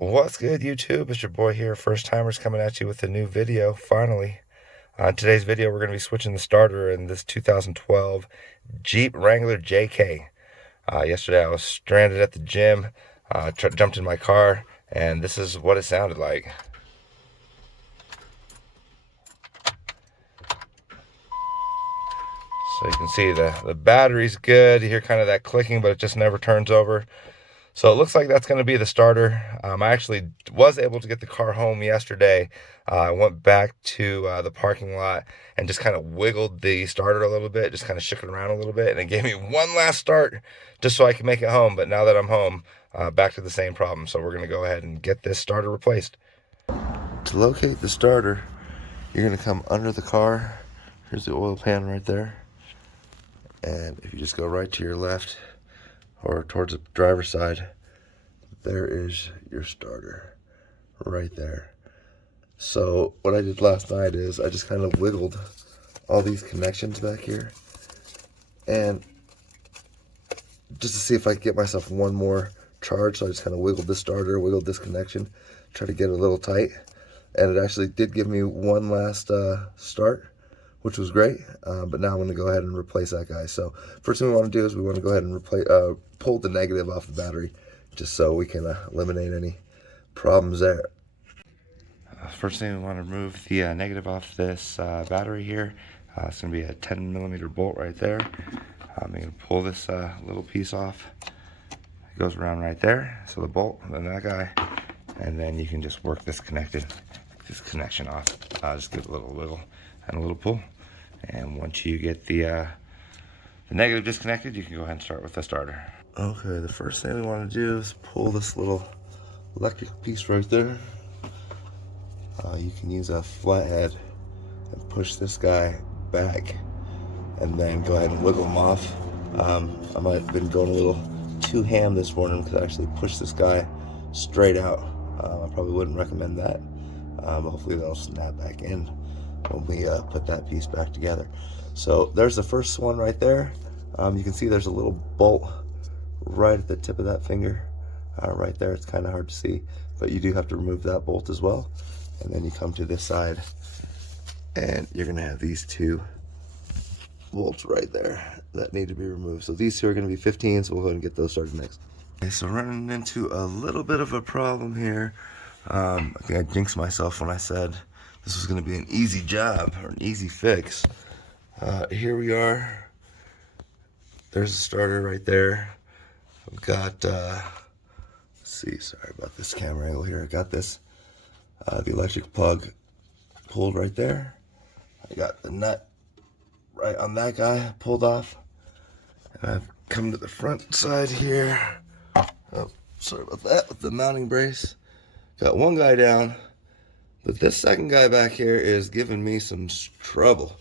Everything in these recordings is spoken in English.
What's good, YouTube? It's your boy here, First Timers, coming at you with a new video, finally. On today's video, we're going to be switching the starter in this 2012 Jeep Wrangler JK. Yesterday, I was stranded at the gym, jumped in my car, and this is what it sounded like. So you can see the battery's good. You hear kind of that clicking, but it just never turns over. So it looks like that's going to be the starter. I actually was able to get the car home yesterday. I went back to the parking lot and just kind of wiggled the starter a little bit, just kind of shook it around a little bit, and it gave me one last start just so I could make it home. But now that I'm home, back to the same problem. So we're going to go ahead and get this starter replaced. To locate the starter, you're going to come under the car. Here's the oil pan right there. And if you just go right to your left, or towards the driver's side, there is your starter right there. So what I did last night is I just kind of wiggled all these connections back here, and just to see if I could get myself one more charge. So I just kind of wiggled this starter, wiggled this connection, try to get it a little tight, and it actually did give me one last start, which was great. But now I'm going to go ahead and replace that guy. So first thing we want to do is we want to go ahead and pull the negative off the battery, just so we can eliminate any problems there. First thing, we want to remove the negative off this battery here. It's going to be a 10mm bolt right there. I'm going to pull this little piece off. It goes around right there. So the bolt, then that guy, and then you can just work this connection off. Just give it a little wiggle and a little pull, and once you get the negative disconnected, you can go ahead and start with the starter. Okay, the first thing we want to do is pull this little electric piece right there. You can use a flathead and push this guy back, and then go ahead and wiggle him off. I might have been going a little too ham this morning because I actually pushed this guy straight out. I probably wouldn't recommend that, but hopefully that'll snap back in when we put that piece back together. So there's the first one right there. You can see there's a little bolt right at the tip of that finger right there. It's kind of hard to see, but you do have to remove that bolt as well. And then you come to this side, and you're gonna have these two bolts right there that need to be removed. So these two are gonna be 15, so we'll go ahead and get those started next. Okay, so running into a little bit of a problem here. I think I jinxed myself when I said this was going to be an easy job or an easy fix. Here we are. There's the starter right there. I've got, let's see, sorry about this camera angle here. I got this, the electric plug pulled right there. I got the nut right on that guy pulled off. And I've come to the front side here. Oh, sorry about that, with the mounting brace. Got one guy down. But this second guy back here is giving me some trouble.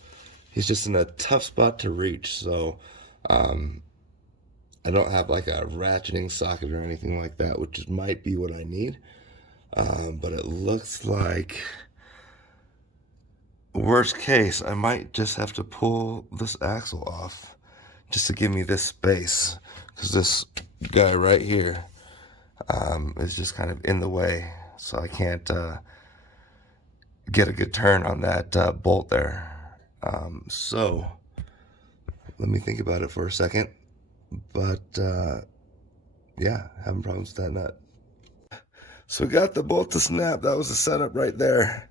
He's just in a tough spot to reach. So I don't have like a ratcheting socket or anything like that, which might be what I need. But it looks like, worst case, I might just have to pull this axle off just to give me this space. Because this guy right here is just kind of in the way. So I can't get a good turn on that bolt there. So let me think about it for a second. But yeah, having problems with that nut. So we got the bolt to snap. That was the setup right there.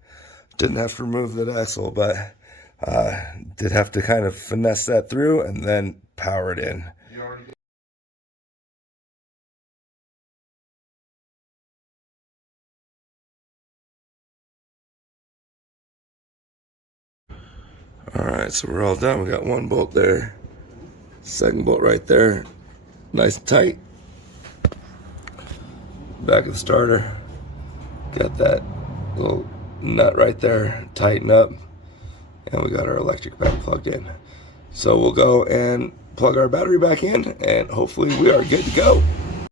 Didn't have to remove that axle, but did have to kind of finesse that through and then power it in. Alright, so we're all done. We got one bolt there. Second bolt right there. Nice and tight. Back of the starter. Got that little nut right there. Tighten up. And we got our electric back plugged in. So we'll go and plug our battery back in, and hopefully we are good to go.